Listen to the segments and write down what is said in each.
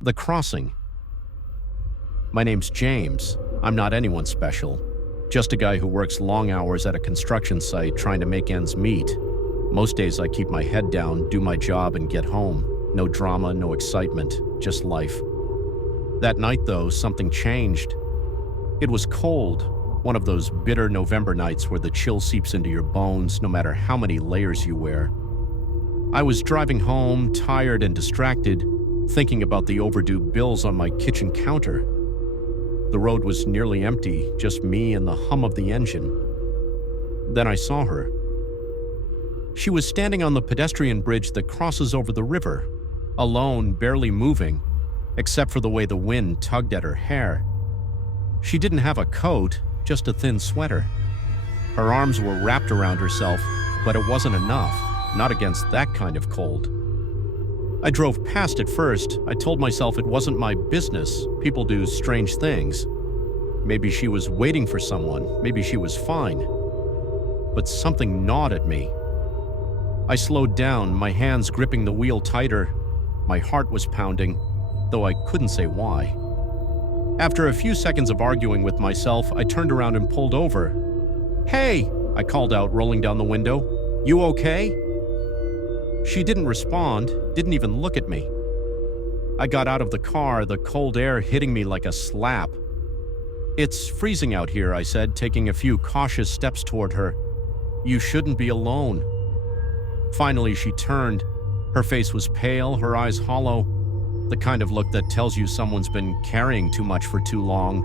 The crossing. My name's James. I'm not anyone special. Just a guy who works long hours at a construction site trying to make ends meet. Most days I keep my head down, do my job, and get home. No drama, no excitement, just life. That night, though, something changed. It was cold, one of those bitter November nights where the chill seeps into your bones no matter how many layers you wear. I was driving home, tired and distracted, thinking about the overdue bills on my kitchen counter. The road was nearly empty, just me and the hum of the engine. Then I saw her. She was standing on the pedestrian bridge that crosses over the river, alone, barely moving, except for the way the wind tugged at her hair. She didn't have a coat, just a thin sweater. Her arms were wrapped around herself, but it wasn't enough, not against that kind of cold. I drove past at first. I told myself it wasn't my business. People do strange things. Maybe she was waiting for someone. Maybe she was fine. But something gnawed at me. I slowed down, my hands gripping the wheel tighter. My heart was pounding, though I couldn't say why. After a few seconds of arguing with myself, I turned around and pulled over. "Hey!" I called out, rolling down the window. "You okay?" She didn't respond, didn't even look at me. I got out of the car, the cold air hitting me like a slap. "It's freezing out here," I said, taking a few cautious steps toward her. "You shouldn't be alone." Finally, she turned. Her face was pale, her eyes hollow, the kind of look that tells you someone's been carrying too much for too long.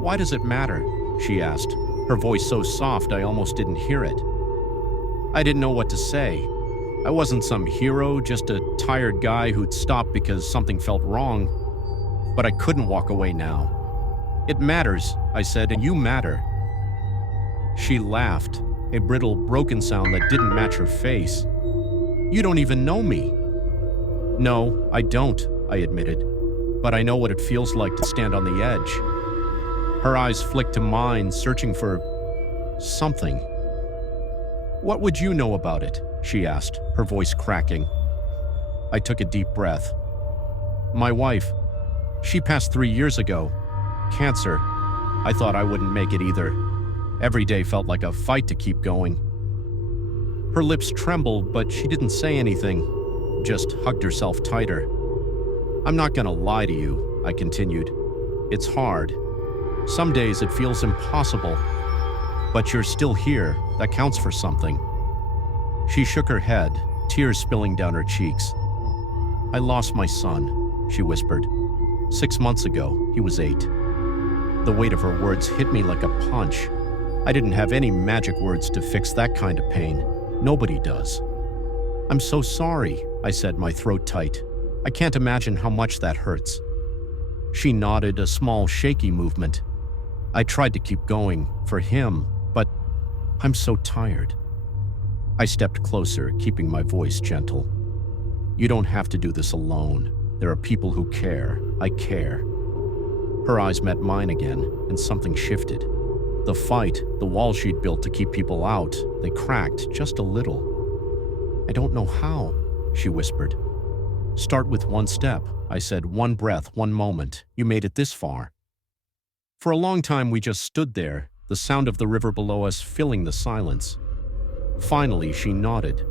"Why does it matter?" she asked, her voice so soft I almost didn't hear it. I didn't know what to say. I wasn't some hero, just a tired guy who'd stopped because something felt wrong. But I couldn't walk away now. "It matters," I said, "and you matter." She laughed, a brittle, broken sound that didn't match her face. "You don't even know me." "No, I don't," I admitted. "But I know what it feels like to stand on the edge." Her eyes flicked to mine, searching for something. "What would you know about it?" she asked, her voice cracking. I took a deep breath. "My wife. She passed 3 years ago. Cancer. I thought I wouldn't make it either. Every day felt like a fight to keep going." Her lips trembled, but she didn't say anything, just hugged herself tighter. "I'm not gonna lie to you," I continued. "It's hard. Some days it feels impossible. But you're still here. That counts for something." She shook her head, tears spilling down her cheeks. "I lost my son," she whispered. 6 months ago, he was 8. The weight of her words hit me like a punch. I didn't have any magic words to fix that kind of pain. Nobody does. "I'm so sorry," I said, my throat tight. "I can't imagine how much that hurts." She nodded, a small, shaky movement. I tried to keep going, for him, but I'm so tired. I stepped closer, keeping my voice gentle. "You don't have to do this alone. There are people who care. I care." Her eyes met mine again, and something shifted. The fight, the wall she'd built to keep people out, they cracked just a little. "I don't know how," she whispered. "Start with one step," I said, "one breath, one moment. You made it this far." For a long time we just stood there, the sound of the river below us filling the silence. Finally, she nodded,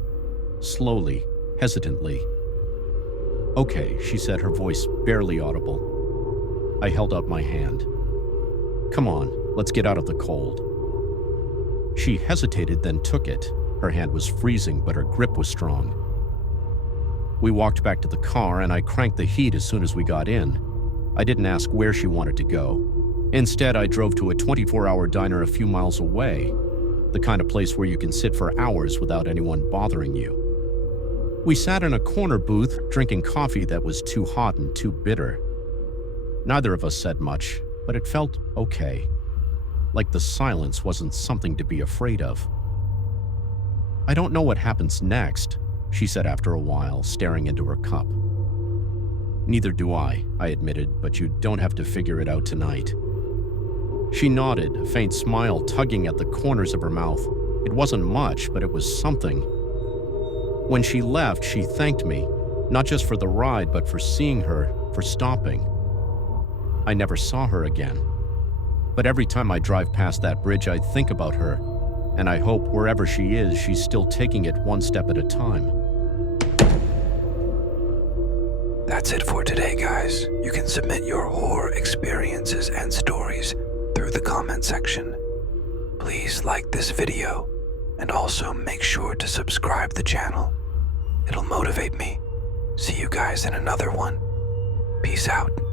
slowly, hesitantly. "Okay," she said, her voice barely audible. I held up my hand. "Come on, let's get out of the cold." She hesitated, then took it. Her hand was freezing, but her grip was strong. We walked back to the car, and I cranked the heat as soon as we got in. I didn't ask where she wanted to go. Instead, I drove to a 24-hour diner a few miles away, the kind of place where you can sit for hours without anyone bothering you. We sat in a corner booth, drinking coffee that was too hot and too bitter. Neither of us said much, but it felt okay. Like the silence wasn't something to be afraid of. "I don't know what happens next," she said after a while, staring into her cup. "Neither do I admitted, "but you don't have to figure it out tonight." She nodded, a faint smile tugging at the corners of her mouth. It wasn't much, but it was something. When she left, she thanked me. Not just for the ride, but for seeing her, for stopping. I never saw her again. But every time I drive past that bridge, I think about her, and I hope wherever she is, she's still taking it one step at a time. That's it for today, guys. You can submit your horror experiences and stories through the comment section. Please like this video, and also make sure to subscribe the channel. It'll motivate me. See you guys in another one. Peace out.